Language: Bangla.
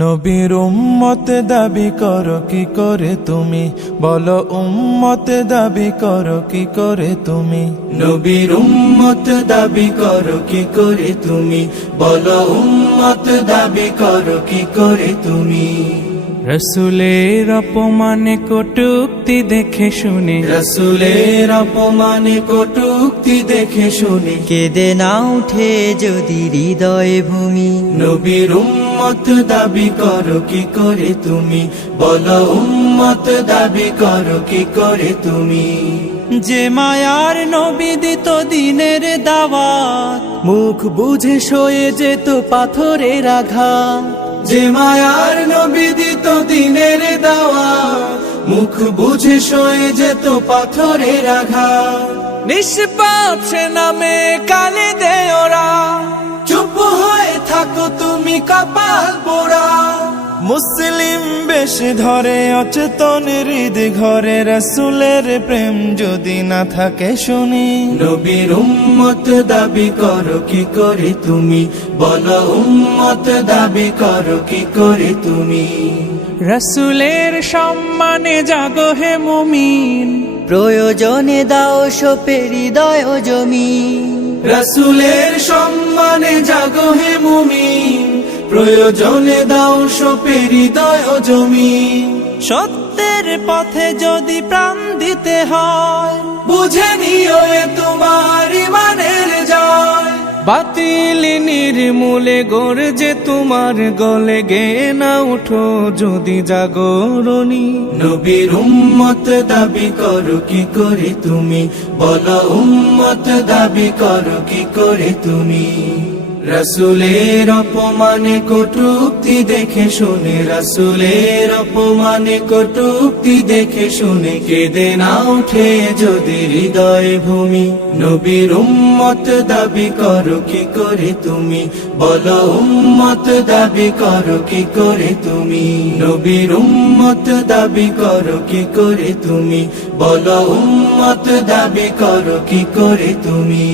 নবীর উম্মত দাবি করো কি করে তুমি, বলো উম্মত দাবি করো কি করে তুমি। নবীর উম্মত দাবি করো কি করে তুমি, বলো উম্মত দাবি করো কি করে তুমি। রসুলের অপমানে কটূক্তি দেখে শুনে, রসুলের অপমানে কটূক্তি দেখে শুনে কেঁদে না উঠে যদি হৃদয় ভূমি। নবীর উম্মত দাবি করো কি করে তুমি, বলো উম্মত দাবি করো কি করে তুমি। যে মায়ার নবী দিত দিনের দাওয়াত, মুখ বুঝে সয়ে যেত পাথরের আঘাত। যে মায়ার নবী দিত দিনের দাওয়াত, মুখ বুঝে সয়ে যেত পাথরের আঘাত। নিষ্পাপ সে নামে কালি দে ওরা, চুপ হয়ে থাকো তুমি কপাল পোড়া। মুসলিম বেশ ধরে অচেতন হৃদ ঘরে, রসুলের প্রেম যদি না থাকে শুনি। নবীর উম্মত দাবি করো কি করে তুমি, বলো উম্মত দাবি করো কি করে তুমি। রসুলের সম্মানে জাগো হে মুমিন, প্রয়োজনে দাও সোপে হৃদয় জমি। রসুলের সম্মানে জাগো হে মুমিন, প্রয়োজনে দাও সোপে হৃদয় জমি। সত্যের পথে যদি প্রাণ দিতে হয়, বুঝে নিও এ তোমার ইমানের জয়। বাতিল নির্মূলে গর্জে তোমার গলে, গে না উঠো যদি জাগরণী। নবীর উম্মত দাবি করো কি করে তুমি, বলো উম্মত দাবি করো কি করে তুমি। রসুলের অপমানে কটূক্তি দেখে শুনে, রসুলের অপমানে কটূক্তি দেখে শুনে কেঁদে না উঠে যদি হৃদয় ভূমি। নবীর উম্মত দাবি করো কি করে তুমি, বলো উম্মত দাবি করো কি করে তুমি। নবীর উম্মত দাবি করো কি করে তুমি, বলো উম্মত দাবি করো কি করে তুমি।